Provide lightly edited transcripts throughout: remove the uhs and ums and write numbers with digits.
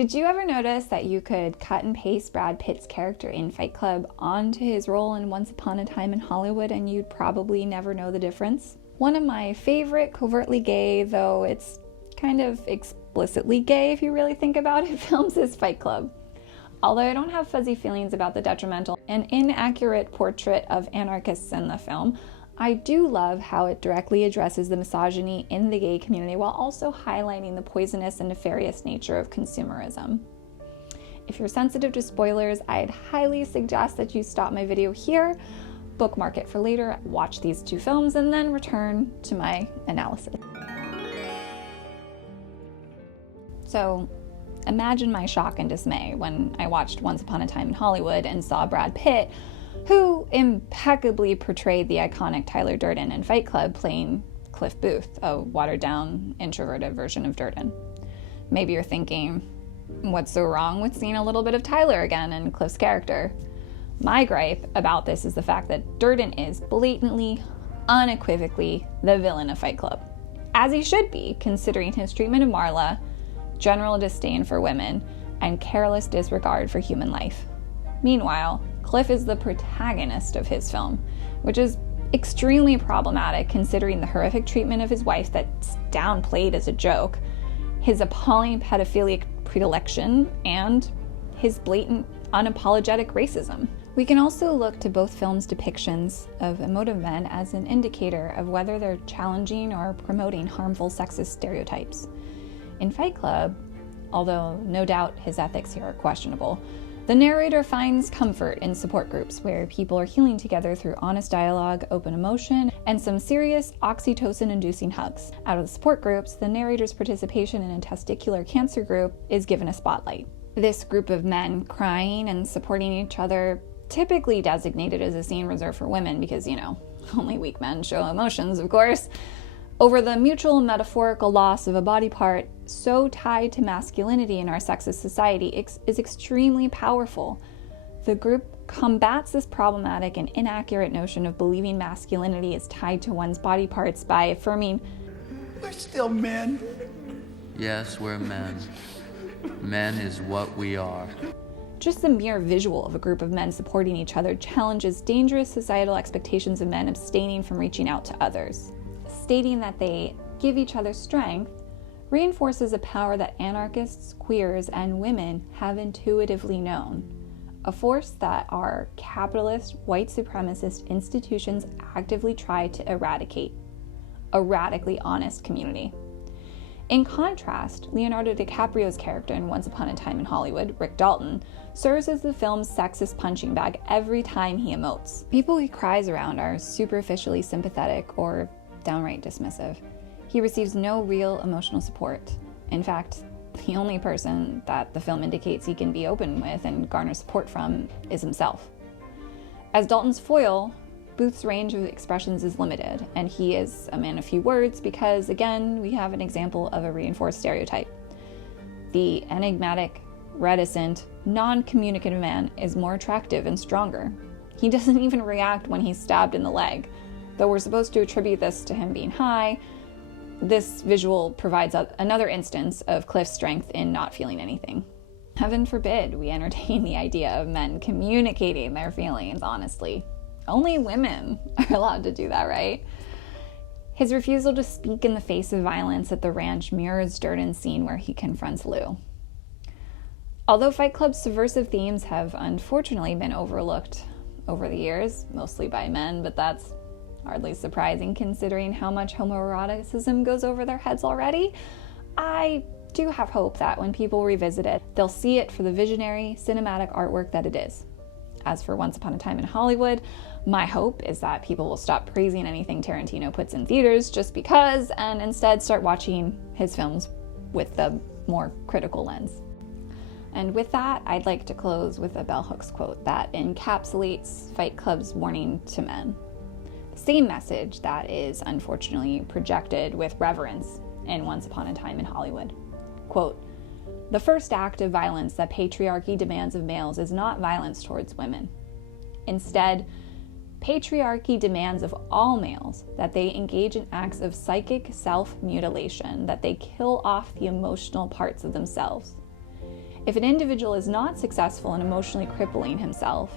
Did you ever notice that you could cut and paste Brad Pitt's character in Fight Club onto his role in Once Upon a Time in Hollywood and you'd probably never know the difference? One of my favorite covertly gay, though it's kind of explicitly gay if you really think about it, films is Fight Club. Although I don't have fuzzy feelings about the detrimental and inaccurate portrait of anarchists in the film, I do love how it directly addresses the misogyny in the gay community while also highlighting the poisonous and nefarious nature of consumerism. If you're sensitive to spoilers, I'd highly suggest that you stop my video here, bookmark it for later, watch these two films, and then return to my analysis. So, imagine my shock and dismay when I watched Once Upon a Time in Hollywood and saw Brad Pitt, who impeccably portrayed the iconic Tyler Durden in Fight Club, playing Cliff Booth, a watered-down, introverted version of Durden. Maybe you're thinking, what's so wrong with seeing a little bit of Tyler again in Cliff's character? My gripe about this is the fact that Durden is blatantly, unequivocally the villain of Fight Club. As he should be, considering his treatment of Marla, general disdain for women, and careless disregard for human life. Meanwhile, Cliff is the protagonist of his film, which is extremely problematic considering the horrific treatment of his wife that's downplayed as a joke, his appalling pedophilic predilection, and his blatant, unapologetic racism. We can also look to both films' depictions of emotive men as an indicator of whether they're challenging or promoting harmful sexist stereotypes. In Fight Club, although no doubt his ethics here are questionable, the narrator finds comfort in support groups where people are healing together through honest dialogue, open emotion, and some serious oxytocin-inducing hugs. Out of the support groups, the narrator's participation in a testicular cancer group is given a spotlight. This group of men crying and supporting each other, typically designated as a scene reserved for women because, only weak men show emotions, of course, over the mutual metaphorical loss of a body part so tied to masculinity in our sexist society is extremely powerful. The group combats this problematic and inaccurate notion of believing masculinity is tied to one's body parts by affirming, "We're still men." Yes, we're men. Men is what we are. Just the mere visual of a group of men supporting each other challenges dangerous societal expectations of men abstaining from reaching out to others. Stating that they give each other strength reinforces a power that anarchists, queers, and women have intuitively known, a force that our capitalist, white supremacist institutions actively try to eradicate, a radically honest community. In contrast, Leonardo DiCaprio's character in Once Upon a Time in Hollywood, Rick Dalton, serves as the film's sexist punching bag every time he emotes. People he cries around are superficially sympathetic or downright dismissive. He receives no real emotional support. In fact, the only person that the film indicates he can be open with and garner support from is himself. As Dalton's foil, Booth's range of expressions is limited, and he is a man of few words because, again, we have an example of a reinforced stereotype. The enigmatic, reticent, non-communicative man is more attractive and stronger. He doesn't even react when he's stabbed in the leg. Though we're supposed to attribute this to him being high, this visual provides another instance of Cliff's strength in not feeling anything. Heaven forbid we entertain the idea of men communicating their feelings honestly. Only women are allowed to do that, right? His refusal to speak in the face of violence at the ranch mirrors Durden's scene where he confronts Lou. Although Fight Club's subversive themes have unfortunately been overlooked over the years, mostly by men, but that's hardly surprising considering how much homoeroticism goes over their heads already, I do have hope that when people revisit it, they'll see it for the visionary, cinematic artwork that it is. As for Once Upon a Time in Hollywood, my hope is that people will stop praising anything Tarantino puts in theaters just because, and instead start watching his films with the more critical lens. And with that, I'd like to close with a bell hooks quote that encapsulates Fight Club's warning to men. Same message that is unfortunately projected with reverence in Once Upon a Time in Hollywood. Quote, "The first act of violence that patriarchy demands of males is not violence towards women. Instead, patriarchy demands of all males that they engage in acts of psychic self-mutilation, that they kill off the emotional parts of themselves. If an individual is not successful in emotionally crippling himself,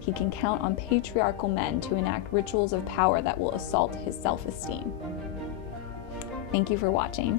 he can count on patriarchal men to enact rituals of power that will assault his self-esteem. Thank you for watching.